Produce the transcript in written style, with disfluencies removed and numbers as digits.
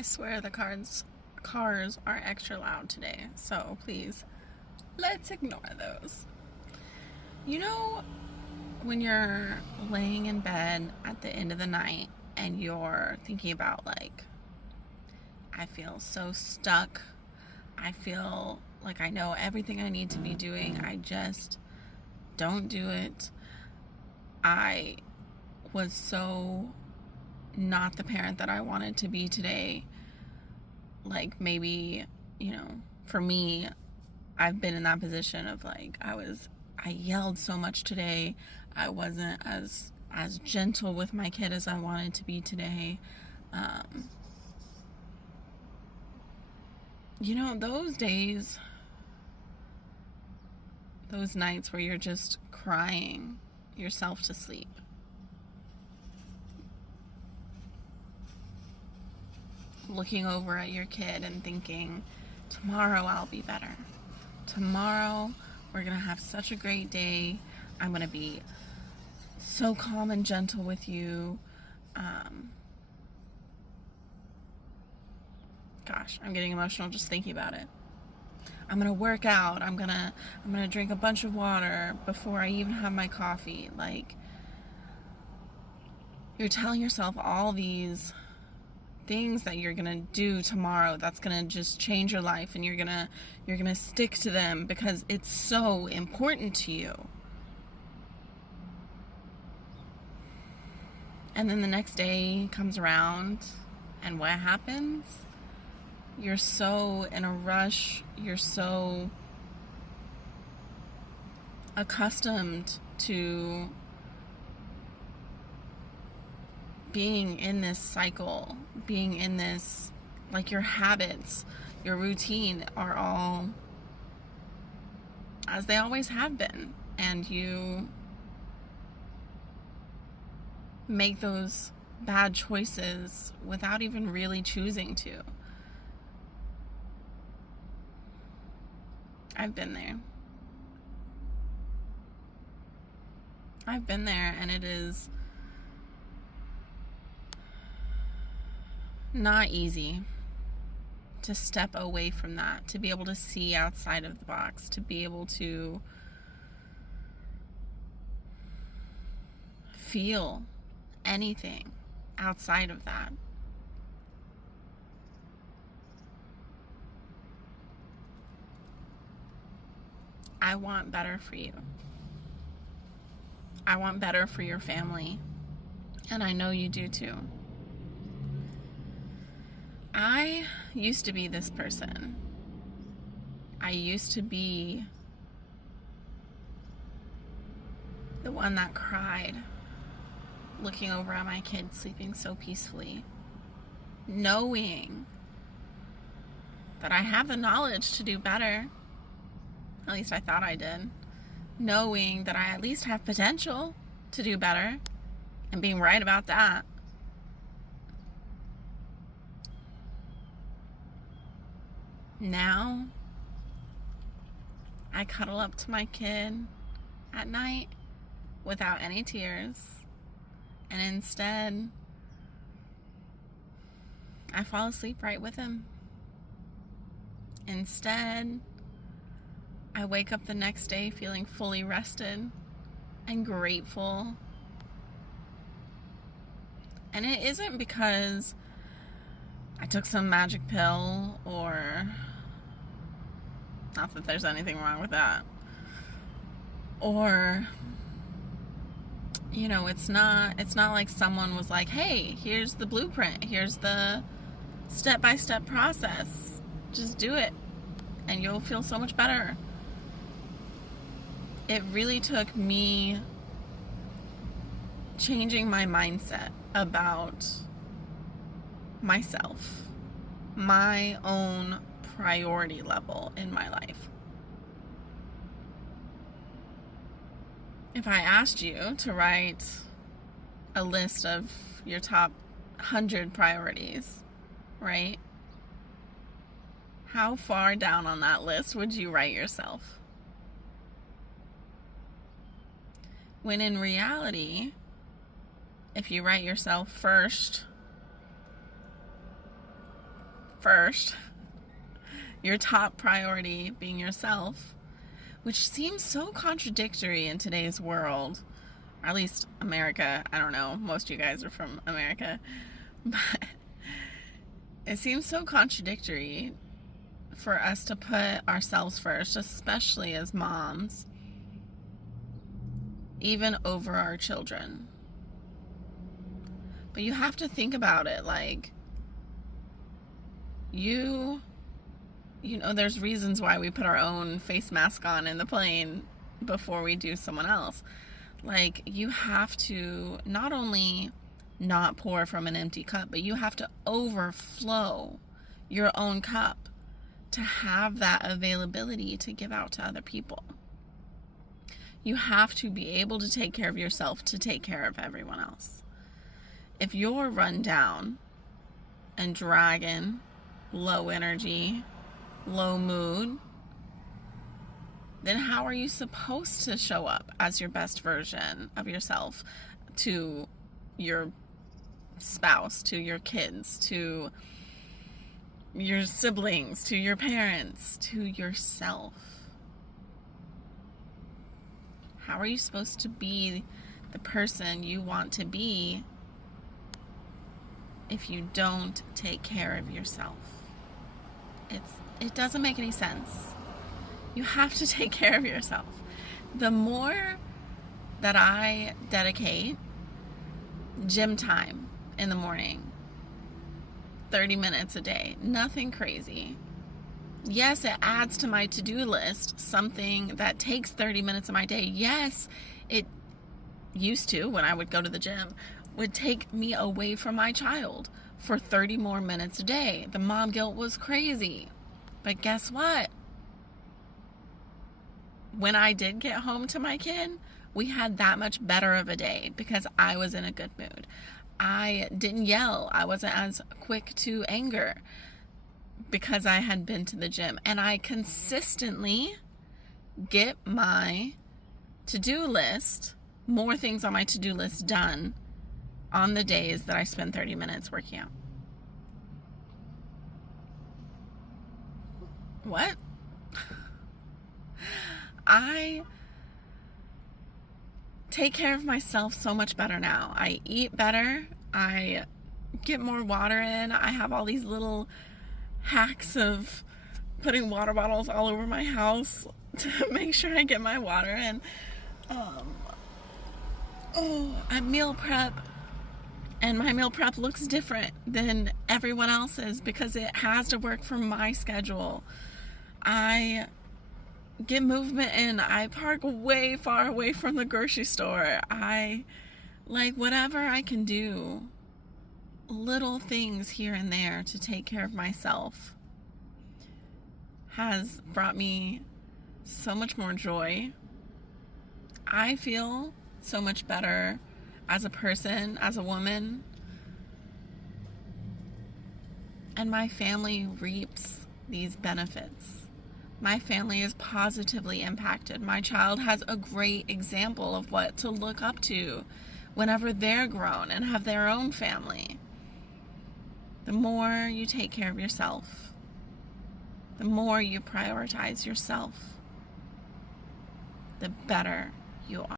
I swear the cars are extra loud today, so please, let's ignore those. You know, when you're laying in bed at the end of the night and you're thinking about, like, I feel so stuck. I feel like I know everything I need to be doing. I just don't do it. I was so not the parent that I wanted to be today. Like, maybe, for me, I've been in that position of, like, I yelled so much today. I wasn't as gentle with my kid as I wanted to be today. Those days, those nights where you're just crying yourself to sleep. Looking over at your kid and thinking, tomorrow I'll be better. Tomorrow we're going to have such a great day. I'm going to be so calm and gentle with you. Gosh, I'm getting emotional just thinking about it. I'm going to work out. I'm going to drink a bunch of water before I even have my coffee. Like, you're telling yourself all these things that you're gonna do tomorrow that's gonna just change your life, and you're gonna stick to them because it's so important to you. And then the next day comes around, and what happens? You're so in a rush, you're so accustomed to being in this cycle, being in this, like, your habits, your routine are all as they always have been, and you make those bad choices without even really choosing to. I've been there. And it is not easy to step away from that, to be able to see outside of the box, to be able to feel anything outside of that. I want better for you. I want better for your family, and I know you do too. I used to be this person. I used to be the one that cried, looking over at my kid sleeping so peacefully, knowing that I have the knowledge to do better. At least I thought I did. Knowing that I at least have potential to do better, and being right about that. Now, I cuddle up to my kid at night without any tears, and instead, I fall asleep right with him. Instead, I wake up the next day feeling fully rested and grateful. And it isn't because I took some magic pill, or, not that there's anything wrong with that, or, it's not like someone was like, hey, here's the blueprint, here's the step-by-step process, just do it and you'll feel so much better. It really took me changing my mindset about myself, my own priority level in my life. If I asked you to write a list of your top 100 priorities, right? How far down on that list would you write yourself? When in reality, if you write yourself first, first, your top priority being yourself, which seems so contradictory in today's world, or at least America. I don't know, most of you guys are from America, but it seems so contradictory for us to put ourselves first, especially as moms, even over our children. But you have to think about it, like, you know, there's reasons why we put our own face mask on in the plane before we do someone else. Like, you have to not only not pour from an empty cup, but you have to overflow your own cup to have that availability to give out to other people. You have to be able to take care of yourself to take care of everyone else. If you're run down and dragging, low energy, low mood, then how are you supposed to show up as your best version of yourself to your spouse, to your kids, to your siblings, to your parents, to yourself? How are you supposed to be the person you want to be if you don't take care of yourself? It doesn't make any sense. You have to take care of yourself. The more that I dedicate gym time in the morning, 30 minutes a day, nothing crazy. Yes, it adds to my to-do list, something that takes 30 minutes of my day. Yes, it used to, when I would go to the gym, would take me away from my child for 30 more minutes a day. The mom guilt was crazy. But guess what? When I did get home to my kid, we had that much better of a day because I was in a good mood. I didn't yell. I wasn't as quick to anger because I had been to the gym. And I consistently get my to-do list, more things on my to-do list done on the days that I spend 30 minutes working out. What? I take care of myself so much better now. I eat better. I get more water in. I have all these little hacks of putting water bottles all over my house to make sure I get my water in. I meal prep, and my meal prep looks different than everyone else's because it has to work for my schedule. I get movement in. I park way far away from the grocery store. I like whatever I can do, little things here and there to take care of myself, has brought me so much more joy. I feel so much better as a person, as a woman, and my family reaps these benefits. My family is positively impacted. My child has a great example of what to look up to whenever they're grown and have their own family. The more you take care of yourself, the more you prioritize yourself, the better you are.